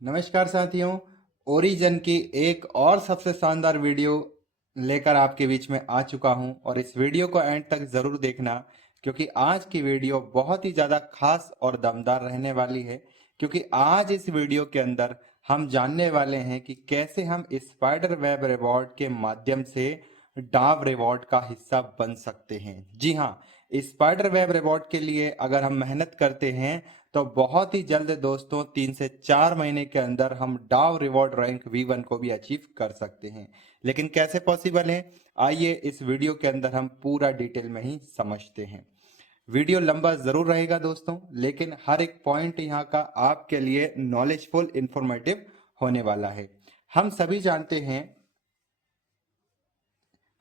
नमस्कार साथियों। ओरिजन की एक और सबसे शानदार वीडियो लेकर आपके बीच में आ चुका हूं और इस वीडियो को एंड तक जरूर देखना, क्योंकि आज की वीडियो बहुत ही ज्यादा खास और दमदार रहने वाली है। क्योंकि आज इस वीडियो के अंदर हम जानने वाले हैं कि कैसे हम स्पाइडर वेब रिवॉर्ड के माध्यम से डाव रिवॉर्ड का हिस्सा बन सकते हैं। जी हाँ, स्पाइडर वेब रिवॉर्ड के लिए अगर हम मेहनत करते हैं तो बहुत ही जल्द दोस्तों 3 से 4 महीने के अंदर हम डाव रिवॉर्ड रैंक V1 को भी अचीव कर सकते हैं। लेकिन कैसे पॉसिबल है, आइए इस वीडियो के अंदर हम पूरा डिटेल में ही समझते हैं। वीडियो लंबा जरूर रहेगा दोस्तों, लेकिन हर एक पॉइंट यहाँ का आपके लिए नॉलेजफुल इंफॉर्मेटिव होने वाला है। हम सभी जानते हैं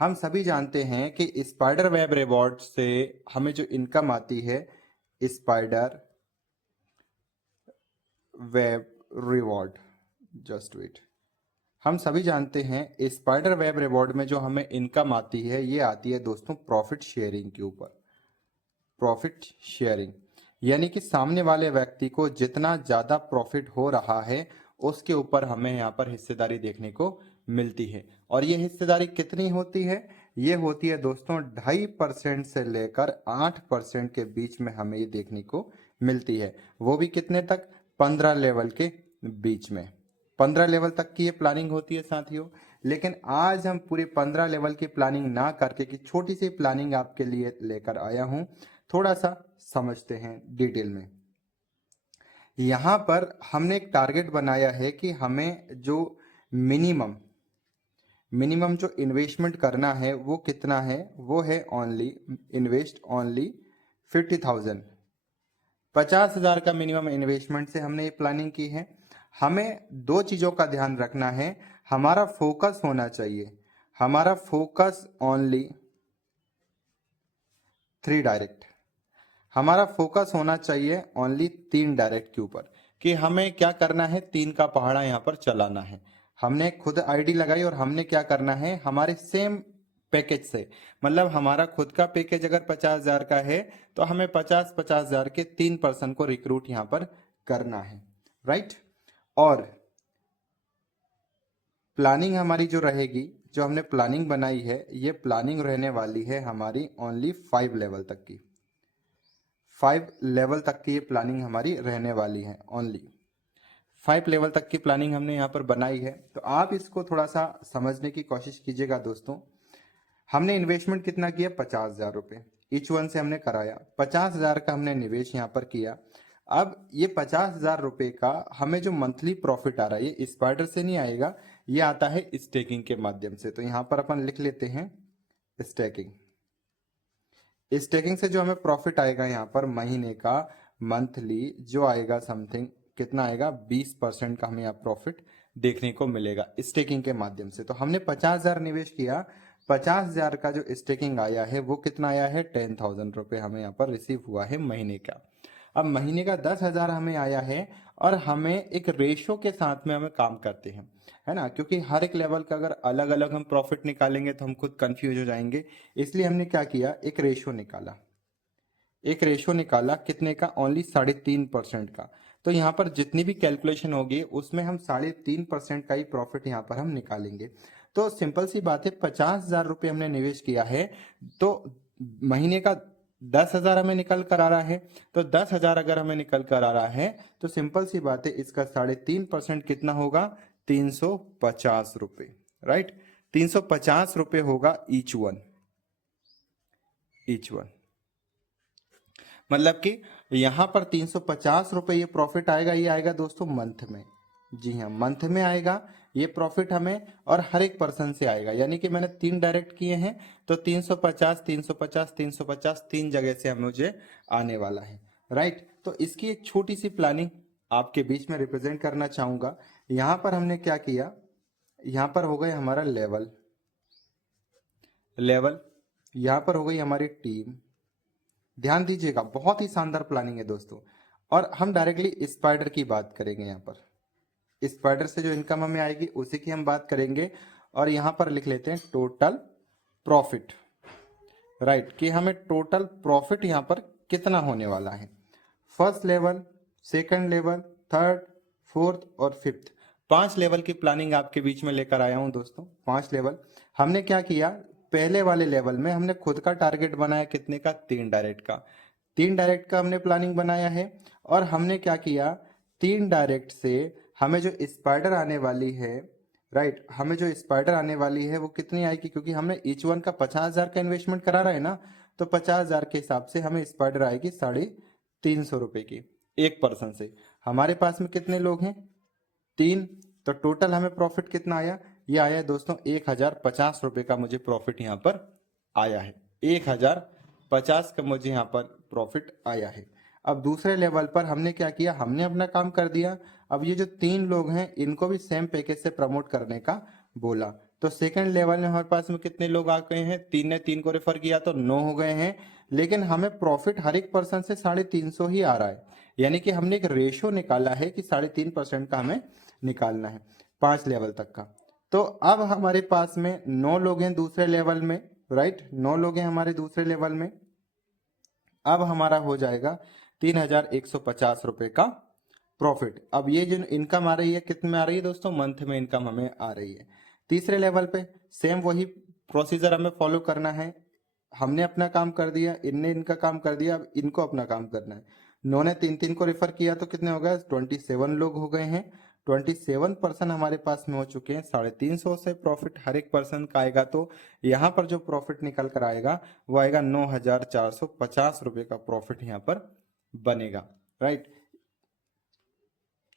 हम सभी जानते हैं कि स्पाइडर वेब रिवॉर्ड से हमें जो इनकम आती है, spider web reward, just wait, हम सभी जानते हैं स्पाइडर वेब रिवॉर्ड में जो हमें इनकम आती है ये आती है दोस्तों प्रॉफिट शेयरिंग के ऊपर। प्रॉफिट शेयरिंग यानी कि सामने वाले व्यक्ति को जितना ज्यादा प्रॉफिट हो रहा है उसके ऊपर हमें यहाँ पर हिस्सेदारी देखने को मिलती है। और ये हिस्सेदारी कितनी होती है? ये होती है दोस्तों 2.5% से लेकर 8% के बीच में हमें ये देखने को मिलती है। वो भी कितने तक? 15 लेवल के बीच में। 15 लेवल तक की ये प्लानिंग होती है साथियों। लेकिन आज हम पूरी 15 लेवल की प्लानिंग ना करके की छोटी सी प्लानिंग आपके लिए लेकर आया हूं। थोड़ा सा समझते हैं डिटेल में। यहां पर हमने एक टारगेट बनाया है कि हमें जो मिनिमम मिनिमम जो इन्वेस्टमेंट करना है वो कितना है? वो है ओनली इन्वेस्ट ओनली 50,000। 50,000 का मिनिमम इन्वेस्टमेंट से हमने ये प्लानिंग की है। हमें दो चीजों का ध्यान रखना है। हमारा फोकस होना चाहिए, हमारा फोकस ओनली 3 डायरेक्ट। हमारा फोकस होना चाहिए ओनली 3 डायरेक्ट के ऊपर कि हमें क्या करना है, 3 का पहाड़ा यहाँ पर चलाना है। हमने खुद आईडी लगाई और हमने क्या करना है, हमारे सेम पैकेज से, मतलब हमारा खुद का पैकेज अगर 50,000 का है तो हमें 50,000 के 3% को रिक्रूट यहाँ पर करना है, राइट। और प्लानिंग हमारी जो रहेगी, जो हमने प्लानिंग बनाई है, ये प्लानिंग रहने वाली है हमारी ओनली 5 लेवल तक की। 5 लेवल तक की ये प्लानिंग हमारी रहने वाली है। ओनली 5 लेवल तक की प्लानिंग हमने यहाँ पर बनाई है। तो आप इसको थोड़ा सा समझने की कोशिश कीजिएगा दोस्तों। हमने इन्वेस्टमेंट कितना किया? 50,000 रुपये ईच वन से हमने कराया। 50,000 का हमने निवेश यहाँ पर किया। अब ये 50,000 रुपये का हमें जो मंथली प्रॉफिट आ रहा है ये स्पाइडर से नहीं आएगा, ये आता है स्टेकिंग के माध्यम से। तो यहाँ पर अपन लिख लेते हैं स्टेकिंग। स्टेकिंग से जो हमें प्रॉफिट आएगा यहाँ पर महीने का, मंथली जो आएगा समथिंग कितना आएगा, 20% का हमें यहाँ प्रॉफिट देखने को मिलेगा स्टेकिंग के माध्यम से। तो हमने 50,000 निवेश किया, 50,000 का जो स्टेकिंग आया है वो कितना आया है? 10,000 रुपये हमें यहाँ पर रिसीव हुआ है महीने का। अब महीने का 10,000 हमें आया है और हमें एक रेशो के साथ में हमें काम करते हैं, है ना, क्योंकि हर एक लेवल का अगर अलग अलग हम प्रॉफिट निकालेंगे तो हम खुद कंफ्यूज हो जाएंगे। इसलिए हमने क्या किया, एक रेशो निकाला। एक रेशो निकाला कितने का? ओनली 3.5% का। तो यहाँ पर जितनी भी कैलकुलेशन होगी उसमें हम 3.5% का ही प्रॉफिट यहाँ पर हम निकालेंगे। तो सिंपल सी बात है, 50,000 रुपये हमने निवेश किया है तो महीने का 10,000 हमें निकल कर आ रहा है। तो 10,000 अगर हमें निकल कर आ रहा है तो सिंपल सी बात है, इसका 3.5% कितना होगा? 350 रुपये, राइट। 350 रुपये होगा ईच वन। मतलब कि यहाँ पर 350 रुपये ये प्रॉफिट आएगा, ये आएगा दोस्तों मंथ में। जी हाँ, मंथ में आएगा ये प्रॉफिट हमें, और हर एक पर्सन से आएगा। यानी कि मैंने 3 डायरेक्ट किए हैं तो 350 350 350 3 जगह से हमें मुझे आने वाला है, राइट। तो इसकी एक छोटी सी प्लानिंग आपके बीच में रिप्रेजेंट करना चाहूंगा। यहाँ पर हमने क्या किया, यहाँ पर हो गए हमारा लेवल लेवल यहाँ पर हो गई हमारी टीम। ध्यान दीजिएगा, बहुत ही शानदार प्लानिंग है दोस्तों। और हम डायरेक्टली स्पाइडर की बात करेंगे। यहाँ पर स्पाइडर से जो इनकम हमें आएगी उसी की हम बात करेंगे। और यहाँ पर लिख लेते हैं टोटल प्रॉफिट, राइट, कि हमें टोटल प्रॉफिट यहाँ पर कितना होने वाला है। First level, second level, third, fourth और फिफ्थ, 5 लेवल की प्लानिंग आपके बीच में लेकर आया हूं दोस्तों। 5 लेवल हमने क्या किया, पहले वाले लेवल में हमने खुद का टारगेट बनाया कितने का, 3 डायरेक्ट का। 3 डायरेक्ट का हमने प्लानिंग बनाया है और हमने क्या किया, 3 डायरेक्ट से हमें जो स्पाइडर आने वाली है, राइट, हमें जो स्पाइडर आने वाली है वो कितनी आएगी, क्योंकि हमने ईच वन का 50,000 का इन्वेस्टमेंट करा रहा है ना, तो 50,000 के हिसाब से हमें स्पाइडर आएगी 350 रुपए की एक पर्सन से। हमारे पास में कितने लोग हैं, 3, तो टोटल हमें प्रॉफिट कितना आया, ये आया है दोस्तों 1,050 रुपए का मुझे प्रॉफिट यहाँ पर आया है। 1,050 का मुझे यहाँ पर प्रॉफिट आया है। अब दूसरे लेवल पर हमने क्या किया, हमने अपना काम कर दिया। अब ये जो 3 लोग हैं इनको भी सेम पैकेज से प्रमोट करने का बोला, तो सेकंड लेवल में हमारे पास में कितने लोग आ गए हैं, 3 ने 3 को रेफर किया तो 9 हो गए हैं। लेकिन हमें प्रॉफिट हर एक पर्सन से 350 ही आ रहा है, यानी कि हमने एक रेशो निकाला है कि 3.5% का हमें निकालना है 5 लेवल तक का। तो अब हमारे पास में 9 लोग हैं दूसरे लेवल में, राइट, 9 लोग हैं हमारे दूसरे लेवल में। अब हमारा हो जाएगा 3,150 रुपए का प्रॉफिट। अब ये जो इनकम आ रही है कितने में आ रही है दोस्तों, मंथ में इनकम हमें आ रही है। तीसरे लेवल पे सेम वही प्रोसीजर हमें फॉलो करना है। हमने अपना काम कर दिया, इनने इनका काम कर दिया, अब इनको अपना काम करना है। 9 ने 3 को रेफर किया तो कितने हो गए, 27 लोग हो गए हैं। 27% हमारे पास में हो चुके हैं। 350 से प्रॉफिट हर एक पर्सन का आएगा, तो यहाँ पर जो प्रॉफिट निकल कर आएगा वो आएगा 9,450 रुपए का प्रॉफिट यहाँ पर बनेगा, राइट।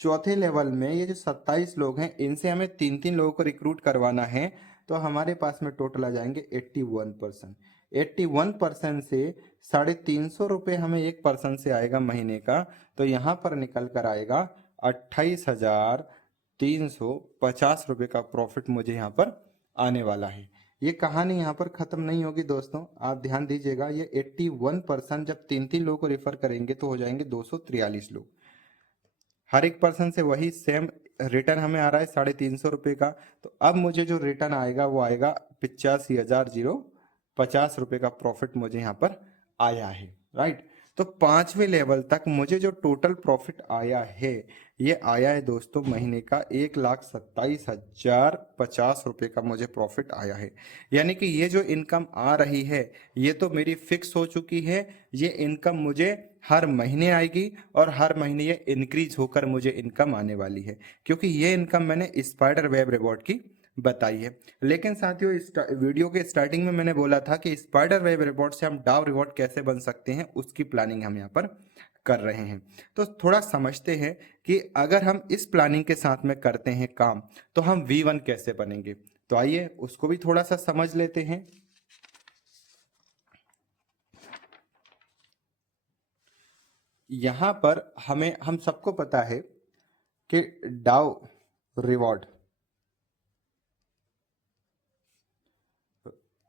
चौथे लेवल में ये जो 27 लोग हैं इनसे हमें 3 लोगों को रिक्रूट करवाना है, तो हमारे पास में टोटल आ जाएंगे 81%। 81% से 350 रुपये हमें एक पर्सन से आएगा महीने का, तो यहाँ पर निकल कर आएगा 28,350 रुपये का प्रॉफिट मुझे यहाँ पर आने वाला है। ये कहानी यहाँ पर खत्म नहीं होगी दोस्तों, आप ध्यान दीजिएगा। ये 81% जब 3 लोगों को रेफर करेंगे तो हो जाएंगे 243 लोग। हर एक पर्सन से वही सेम रिटर्न हमें आ रहा है 350 रुपये का। तो अब मुझे जो रिटर्न आएगा वो आएगा 85,050 रुपये का प्रॉफिट मुझे यहाँ पर आया है, राइट। तो 5वें लेवल तक मुझे जो टोटल प्रॉफिट आया है ये आया है दोस्तों महीने का 1,27,050 रुपये का मुझे प्रॉफिट आया है। यानी कि ये जो इनकम आ रही है ये तो मेरी फिक्स हो चुकी है। ये इनकम मुझे हर महीने आएगी और हर महीने ये इंक्रीज होकर मुझे इनकम आने वाली है, क्योंकि ये इनकम मैंने स्पाइडर वेब रिवॉर्ड की बताई है। लेकिन साथियों वीडियो के स्टार्टिंग में मैंने बोला था कि स्पाइडर वेब रिवॉर्ड से हम डाव रिवॉर्ड कैसे बन सकते हैं उसकी प्लानिंग हम यहाँ पर कर रहे हैं। तो थोड़ा समझते हैं कि अगर हम इस प्लानिंग के साथ में करते हैं काम तो हम V1 कैसे बनेंगे। तो आइए उसको भी थोड़ा सा समझ लेते हैं। यहां पर हम सबको पता है कि डाउ रिवॉर्ड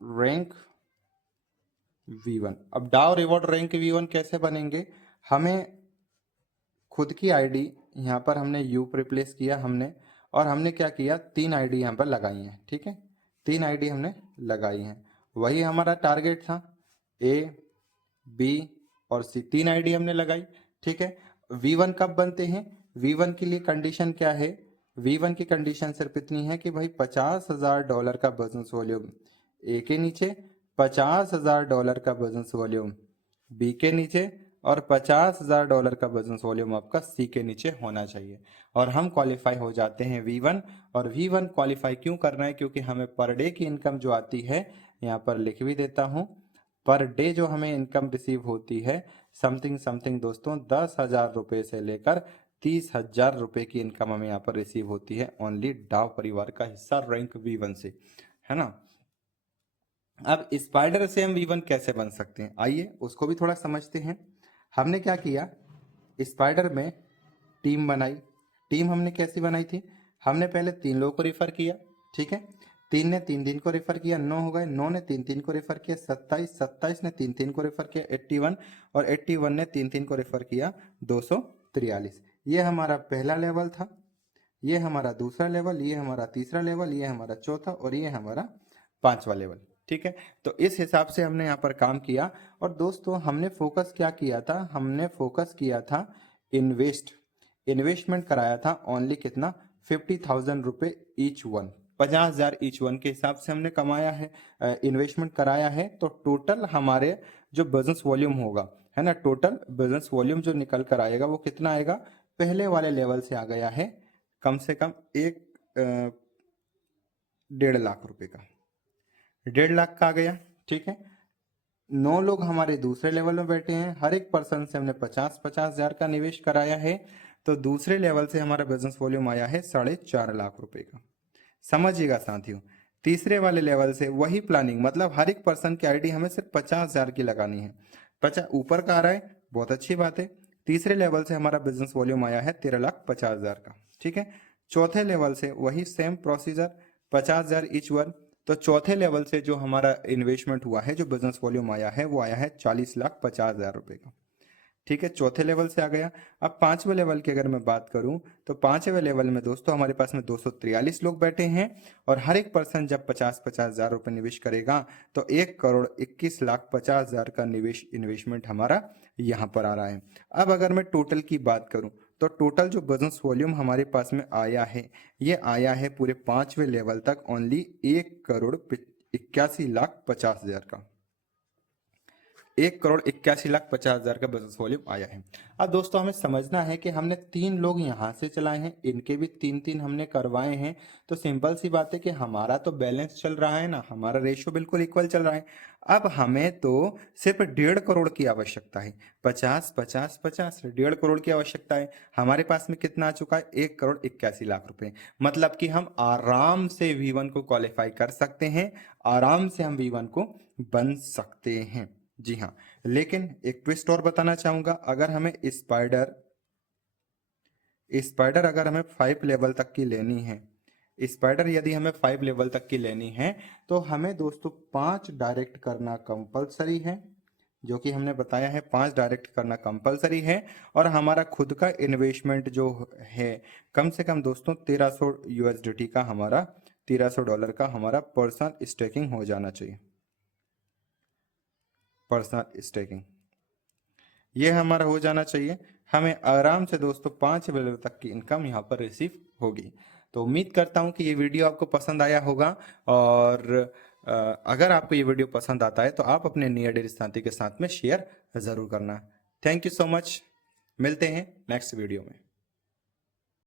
रैंक V1। अब डाउ रिवॉर्ड रैंक V1 कैसे बनेंगे, हमें खुद की आईडी यहाँ पर हमने यू रिप्लेस किया हमने, और हमने क्या किया 3 आईडी यहाँ पर लगाई हैं, ठीक है। 3 आईडी हमने लगाई हैं, वही हमारा टारगेट था, A B और C 3 आईडी हमने लगाई, ठीक है। V1 कब बनते हैं, V1 के लिए कंडीशन क्या है, V1 की कंडीशन सिर्फ इतनी है कि भाई $50,000 का बिजनेस वॉल्यूम A के नीचे, $50,000 का बिजनेस वॉल्यूम B के नीचे और $50,000 का बिजनेस वॉल्यूम आपका C के नीचे होना चाहिए, और हम क्वालिफाई हो जाते हैं V1। और V1 क्वालिफाई क्यों करना है, क्योंकि हमें पर डे की इनकम जो आती है, यहाँ पर लिख भी देता हूँ, पर डे जो हमें इनकम रिसीव होती है समथिंग दोस्तों 10,000 रुपये से लेकर 30,000 रुपये की इनकम हमें यहाँ पर रिसीव होती है ओनली डाव परिवार का हिस्सा रैंक V1 से, है ना। अब स्पाइडर से हम V1 कैसे बन सकते हैं, आइए उसको भी थोड़ा समझते हैं। हमने क्या किया, स्पाइडर में टीम बनाई। टीम हमने कैसी बनाई थी, हमने पहले 3 लोगों को रेफर किया, ठीक है। 3 ने 3 को रेफर किया, 9 हो गए। 9 ने 3 को रेफर किया, 27 ने 3 को रेफर किया, 81, और 81 ने 3 को रेफर किया, 243। ये हमारा पहला लेवल था, ये हमारा दूसरा लेवल, ये हमारा तीसरा लेवल, ये हमारा चौथा, और ये हमारा 5वां लेवल, ठीक है। तो इस हिसाब से हमने यहाँ पर काम किया। और दोस्तों हमने फोकस क्या किया था, हमने फोकस किया था इन्वेस्ट इन्वेस्टमेंट कराया था ओनली कितना 50,000 रुपए ईच वन, 50,000 ईच वन के हिसाब से हमने कमाया है, इन्वेस्टमेंट कराया है। तो टोटल हमारे जो बिजनेस वॉल्यूम होगा, है ना, टोटल बिजनेस वॉल्यूम जो निकल कर आएगा वो कितना आएगा, पहले वाले लेवल से आ गया है कम से कम 1.5 लाख रुपए का, 1.5 लाख का आ गया। ठीक है, 9 लोग हमारे दूसरे लेवल में बैठे हैं, हर एक पर्सन से हमने 50,000 का निवेश कराया है, तो दूसरे लेवल से हमारा बिजनेस वॉल्यूम आया है 4.5 लाख रुपए का। समझिएगा साथियों, तीसरे वाले लेवल से वही प्लानिंग, मतलब हर एक पर्सन की आईडी हमें सिर्फ 50,000 की लगानी है। 50 ऊपर का आ रहा है, बहुत अच्छी बात है। तीसरे लेवल से हमारा बिजनेस वॉल्यूम आया है 13,50,000 का। ठीक है, चौथे लेवल से वही सेम प्रोसीजर, 50,000 ईच वन। तो चौथे लेवल से जो हमारा इन्वेस्टमेंट हुआ है, जो बिजनेस वॉल्यूम आया है, वो आया है 40,50,000 रुपए का। ठीक है, चौथे लेवल से आ गया। अब पांचवें लेवल की अगर मैं बात करूं, तो पांचवें लेवल में दोस्तों हमारे पास में 243 लोग बैठे हैं, और हर एक पर्सन जब 50,000 रुपए निवेश करेगा तो 1,21,50,000 का इन्वेस्टमेंट हमारा यहाँ पर आ रहा है। अब अगर मैं टोटल की बात करूं, तो टोटल जो बिजनेस वॉल्यूम हमारे पास में आया है, ये आया है पूरे पांचवें लेवल तक ओनली 1,81,50,000 का, 1,81,50,000 का बिजनेस वॉल्यूम आया है। अब दोस्तों हमें समझना है कि हमने 3 लोग यहाँ से चलाए हैं, इनके भी 3-3 हमने करवाए हैं, तो सिंपल सी बात है कि हमारा तो बैलेंस चल रहा है ना, हमारा रेशियो बिल्कुल इक्वल चल रहा है। अब हमें तो सिर्फ 1.5 करोड़ की आवश्यकता है, 50 50 50, 1.5 करोड़ की आवश्यकता है। हमारे पास में कितना आ चुका है, 1,81,00,000 रुपए, मतलब कि हम आराम से V1 को क्वालिफाई कर सकते हैं, आराम से हम V1 को बन सकते हैं। जी हाँ, लेकिन एक ट्विस्ट और बताना चाहूंगा, अगर हमें स्पाइडर अगर हमें 5 लेवल तक की लेनी है, स्पाइडर यदि हमें 5 लेवल तक की लेनी है, तो हमें दोस्तों 5 डायरेक्ट करना कंपलसरी है, जो कि हमने बताया है 5 डायरेक्ट करना कंपलसरी है। और हमारा खुद का इन्वेस्टमेंट जो है, कम से कम दोस्तों 1300 USDT का, हमारा $1300 का हमारा पर्सनल स्टेकिंग हो जाना चाहिए, पर्सनल स्टेकिंग ये हमारा हो जाना चाहिए। हमें आराम से दोस्तों 5 लेवल तक की इनकम यहाँ पर रिसीव होगी। तो उम्मीद करता हूँ कि ये वीडियो आपको पसंद आया होगा, और अगर आपको ये वीडियो पसंद आता है तो आप अपने नियर डेली साथी के साथ में शेयर ज़रूर करना। थैंक यू सो मच, मिलते हैं नेक्स्ट वीडियो में।